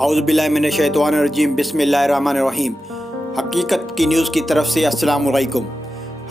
औज़ुबिल्लाहिमिनश्शैतानिर्रजीम बिस्मिल्लाहिर्रहमानिर्रहीम। हकीकत की न्यूज़ की तरफ से अस्सलाम वालेकुम।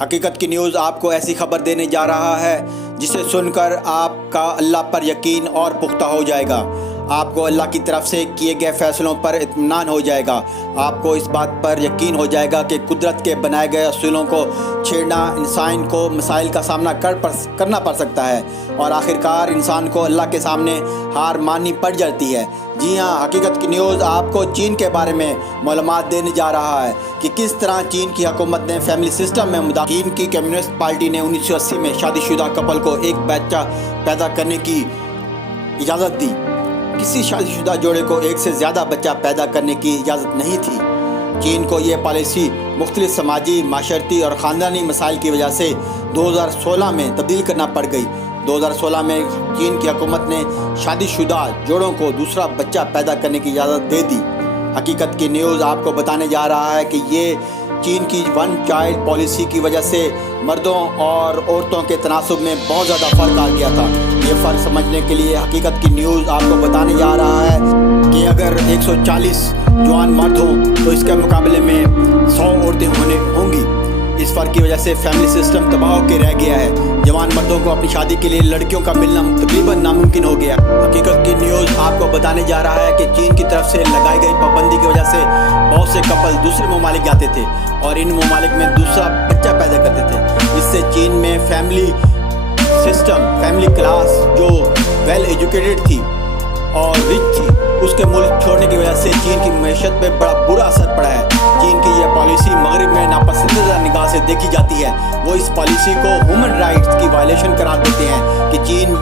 हकीकत की न्यूज़ आपको ऐसी खबर देने जा रहा है जिसे सुनकर आपका अल्लाह पर यकीन और पुख्ता हो जाएगा। आपको अल्लाह की तरफ से किए गए फ़ैसलों पर इत्मीनान हो जाएगा। आपको इस बात पर यकीन हो जाएगा कि कुदरत के बनाए गए असूलों को छेड़ना इंसान को मसाइल का सामना करना पड़ सकता है और आखिरकार इंसान को अल्लाह के सामने हार माननी पड़ जाती है। जी हाँ, हकीकत की न्यूज़ आपको चीन के बारे में मालूमात देने जा रहा है कि किस तरह चीन की हुकूमत ने फैमिली सिस्टम में चीन की कम्युनिस्ट पार्टी ने 1980 में शादीशुदा कपल को एक बच्चा पैदा करने की इजाज़त दी। किसी शादीशुदा जोड़े को एक से ज़्यादा बच्चा पैदा करने की इजाज़त नहीं थी। चीन को ये पॉलिसी मुख्तलिफ समाजी, माशरती और ख़ानदानी मसाइल की वजह से 2016 में तब्दील करना पड़ गई। 2016 में चीन की हुकूमत ने शादीशुदा जोड़ों को दूसरा बच्चा पैदा करने की इजाज़त दे दी। हकीकत की न्यूज़ आपको बताने जा रहा है कि ये चीन की वन चाइल्ड पॉलिसी की वजह से मर्दों और औरतों के तनासुब में बहुत ज़्यादा फ़र्क आ गया था। ये फ़र्क समझने के लिए हकीकत की न्यूज़ आपको बताने जा रहा है कि अगर 140 जवान मर्द हों तो इसके मुकाबले में 100 औरतें होंगी। इस फ़र्क की वजह से फैमिली सिस्टम तबाह होकर रह गया है। जवान मर्दों को अपनी शादी के लिए लड़कियों का मिलना तकरीबन नामुमकिन हो गया। हकीकत की न्यूज़ आपको बताने जा रहा है कि चीन की तरफ से लगाई गई पाबंदी की वजह से बहुत से कपल दूसरे ममालिक जाते थे और इन ममालिक में दूसरा बच्चा पैदा करते थे। इससे चीन में फैमिली सिस्टम, फैमिली क्लास जो वेल एजुकेटेड थी और रिच थी, उसके मुल्क छोड़ने की वजह से चीन की मैशत पे बड़ा बुरा असर पड़ा है। चीन की यह पॉलिसी मगरिब में नापसंदीदा निगाह से देखी जाती है। वो इस पॉलिसी को ह्यूमन राइट्स की वायलेशन करार देते हैं कि चीन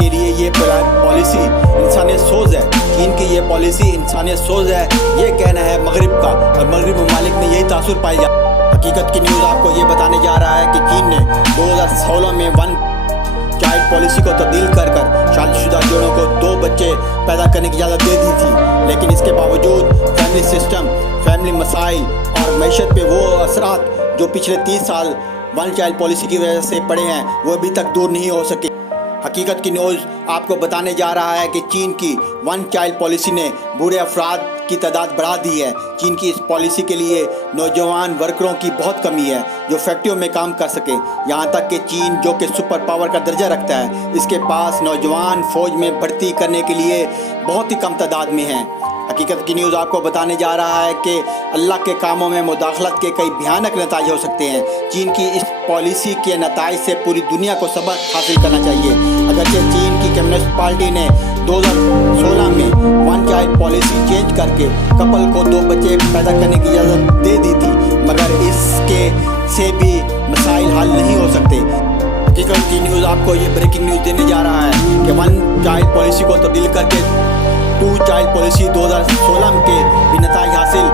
के लिए ये पॉलिसी इंसानियत सोज है। चीन की ये पॉलिसी इंसानियत सोज है, ये कहना है मगरिब का, और मगरिब ममालिक में यही तासुर पाई जा। हकीकत की न्यूज़ आपको ये बताने जा रहा है कि चीन ने 2016 में वन चाइल्ड पॉलिसी को तब्दील कर शादीशुदा जोड़ों को 2 बच्चे पैदा करने की इजाज़त दे दी थी। लेकिन इसके बावजूद फैमिली सिस्टम, फैमिली मसाइल और मैशत पे वो असरात जो पिछले 30 साल वन चाइल्ड पॉलिसी की वजह से पड़े हैं वो अभी तक दूर नहीं हो सके। हकीकत की न्यूज़ आपको बताने जा रहा है कि चीन की वन चाइल्ड पॉलिसी ने बूढ़े अफराद की तादाद बढ़ा दी है। चीन की इस पॉलिसी के लिए नौजवान वर्करों की बहुत कमी है जो फैक्ट्रियों में काम कर सके। यहाँ तक कि चीन जो कि सुपर पावर का दर्जा रखता है, इसके पास नौजवान फ़ौज में भर्ती करने के लिए बहुत ही कम तादाद में हैं। हकीकत की न्यूज़ आपको बताने जा रहा है कि अल्लाह के कामों में मुदाखलत के कई भयानक नतीजे हो सकते हैं। चीन की इस पॉलिसी के नतीजे से पूरी दुनिया को सबक हासिल करना चाहिए। अगरचे चीन की कम्युनिस्ट पार्टी ने 2016 में वन चाइल्ड पॉलिसी चेंज करके कपल को 2 बच्चे पैदा करने की इजाज़त दे दी थी, मगर इसके से भी मसाइल हल नहीं हो सकते। हकीकत की न्यूज़ आपको ये ब्रेकिंग न्यूज़ देने जा रहा है कि वन चाइल्ड पॉलिसी को तब्दील करके 2 चाइल्ड पॉलिसी 2016 के भी नतीजे हासिल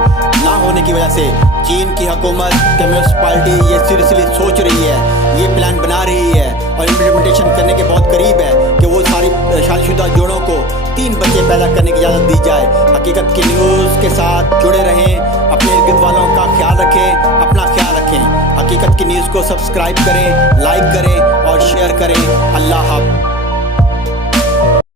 ना होने की वजह से चीन की हुकूमत, कम्युनिस्ट पार्टी ये सीरियसली सोच रही है, ये प्लान बना रही है और इम्प्लीमेंटेशन करने के बहुत करीब है कि वो सारी शादीशुदा जोड़ों को 3 बच्चे पैदा करने की इजाज़त दी जाए। हकीकत की न्यूज़ के साथ जुड़े रहें, अपने इर्द गिर्द वालों का ख्याल रखें, अपना ख्याल रखें। हकीकत की न्यूज़ को सब्सक्राइब करें, लाइक करें और शेयर करें। अल्लाह हाफ़िज़।